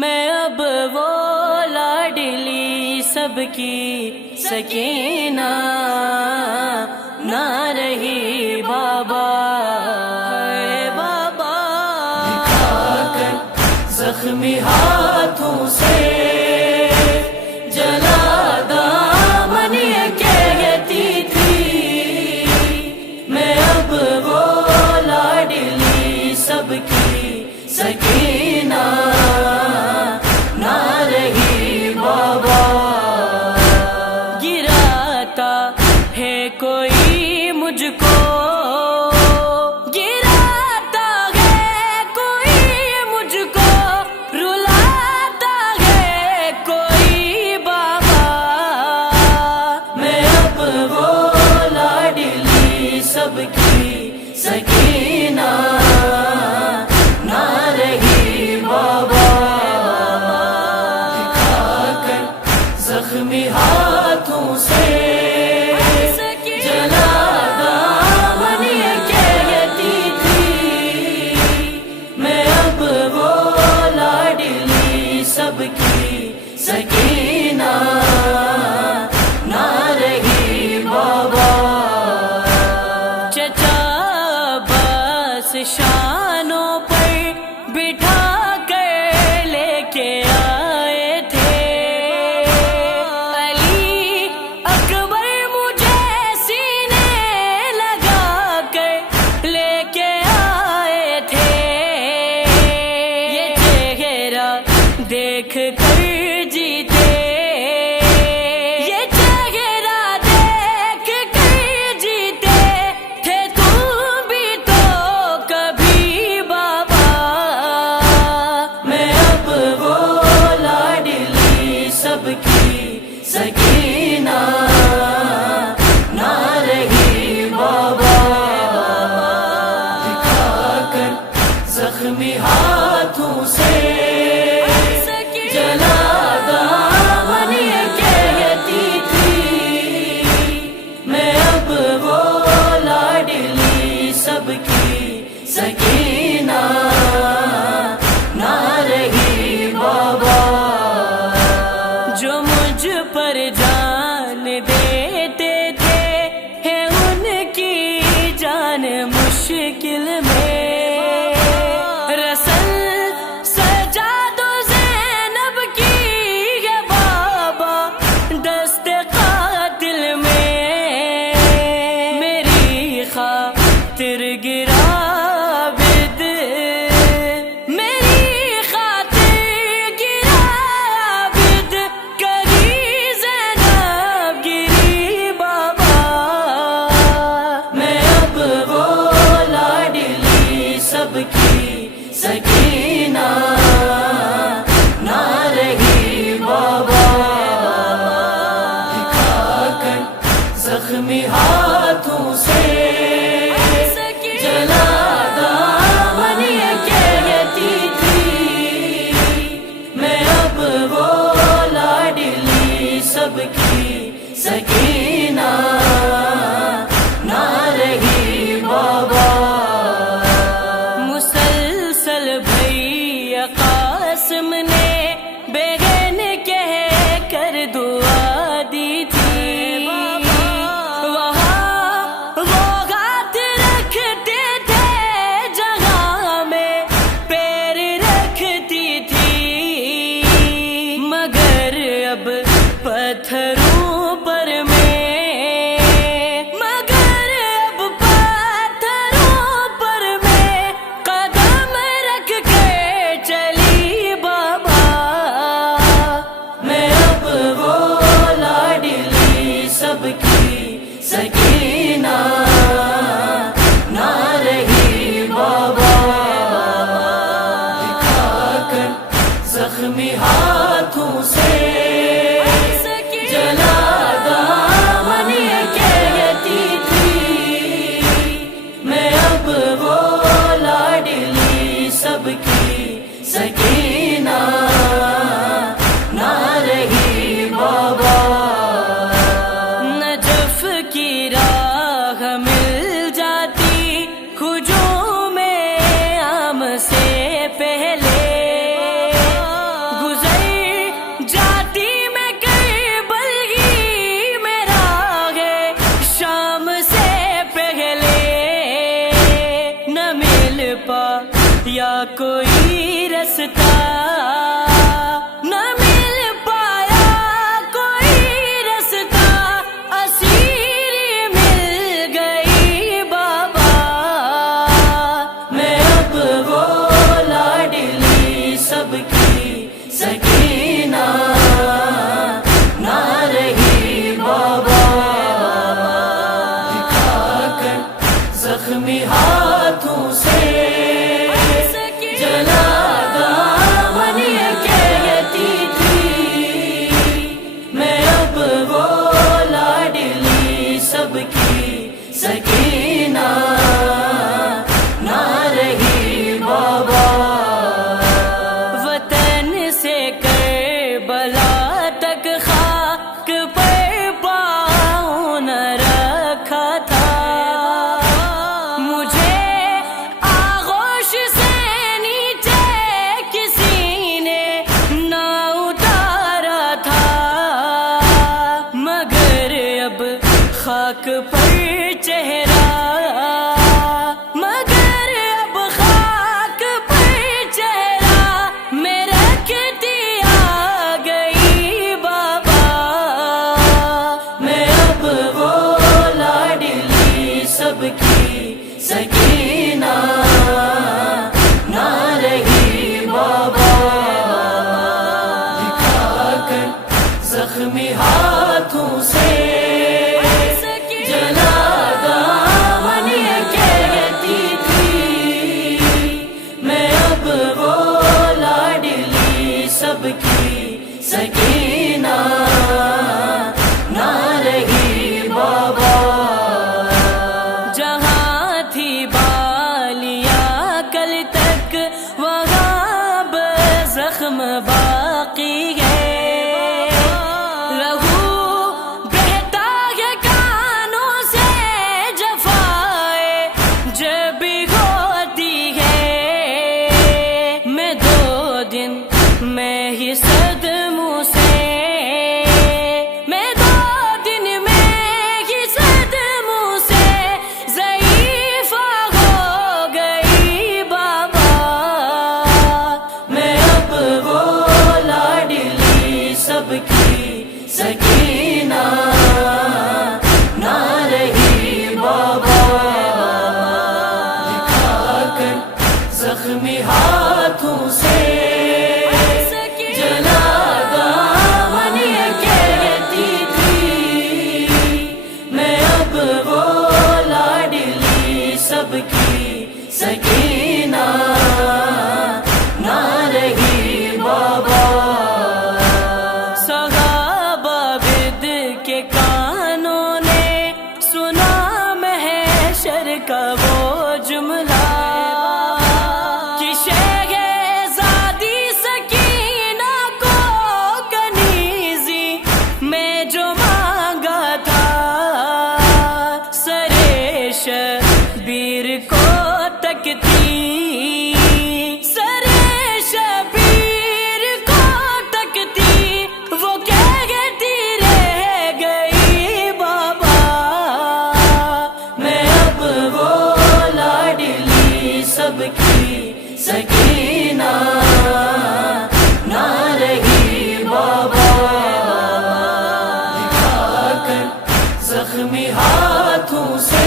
میں اب وہ لاڈلی سب کی سکینہ نہ رہی بابا، اے بابا دکھا کر زخمی ہاتھوں سے جلا دامن یہ کہتی تھی، میں اب وہ لاڈلی سب کی سکینہ نہ رہی بابا، گراتا ہے کوئی مجھ کو، گراتا ہے کوئی مجھ کو، رلاتا ہے کوئی بابا، میں اب وہ لاڈلی سب کی سکینہ نہ رہی بابا، زخمی ہاتھوں سے جلا دامن یہ کہتی تھی، میں اب وہ لاڈلی سب کی سکینہ نہ رہی بابا، چچا بس شانوں پر بٹھا کر لے کے آئے تھے، دیکھ کر جیتے یہ چہرہ دیکھ کر جیتے تھے تم بھی تو کبھی بابا، میں اب وہ لاڈلی سب کی سکینہ نہ رہی بابا، دکھا کر زخمی ہاتھوں سے جلا دامن یہ کہتی تھی، میں اب وہ لاڈلی سب کی سکینہ نہ رہی بابا، جو مجھ پر جان دیتے تھے ہے ان کی جان مشکل میں، خاطر گرا بد میری خاطر گرا بد کری زینب گری بابا، میں اب وہ لاڈلی سب کی سکینہ نہ رہی بابا، دکھا کر زخمی ہاتھوں سے جلا دامن یہ کہتی تھی، میں اب وہ لاڈلی سب کی سکینہ نہ رہی بابا، مسلسل بھیا قاسم نے بہن کہہ کر دعا دی تھی، پتھروں پر میں مگر اب پتھروں پر میں قدم رکھ کے چلی بابا، میں اب وہ لاڈلی سب کی سکینہ نہ رہی بابا، دکھا کر زخمی ہاتھوں سے جلا دامن یہ کہتی تھی، میں اب وہ لاڈلی سب کی سکینہ نہ رہی بابا، نجف کی راہ مل جاتی ہجوم عام سے پہلے، کی سکینہ نہ رہی بابا، دکھا کر زخمی ہاتھوں سے جلا دامن یہ کہتی تھی میں اب وہ لاڈلی سب کی سکینہ نہ رہی بابا، وطن سے کربلا تک خاک پر پاؤں نہ رکھا تھا، مجھے آغوش سے نیچے کسی نے نہ اتارا تھا، مگر اب خاک پر چہرہ، مگر اب خاک پر چہرہ میں رکھتی آ گئی بابا، میں اب وہ لاڈلی سب کی سکینہ نہ رہی بابا، دکھا کر زخمی ہاتھوں سے جلا دامن یہ کہتی تھی میں اب وہ لاڈلی سب کی سکینہ نہ رہی بابا، جہاں تھی بالیاں کل تک وہاں اب زخم باقی ہے، جب ہوتی ہے میں 2 دن میں ہی صدموں سے، میں 2 دن میں ہی صدموں سے ضعیف ہو گئی بابا، میں اب وہ لاڈلی سب کی سکینہ نہ رہی بابا، زخمی ہاتھوں سے جلا دامن یہ کہتی تھی میں اب وہ لاڈلی سب کی سکینہ نہ رہی بابا، صحابہ بد کے کانوں نے سنا محشر کا وہ جملہ، شہزادی سکینہ کو کنیزی میں جو مانگا تھا، سرے شبیر کو تکتی، سرے شبیر کو تکتی وہ کہتی رہ گئی بابا، میں اب وہ لاڈلی سب کی سکینہ نہ رہی بابا، دکھا کر زخمی ہاتھوں سے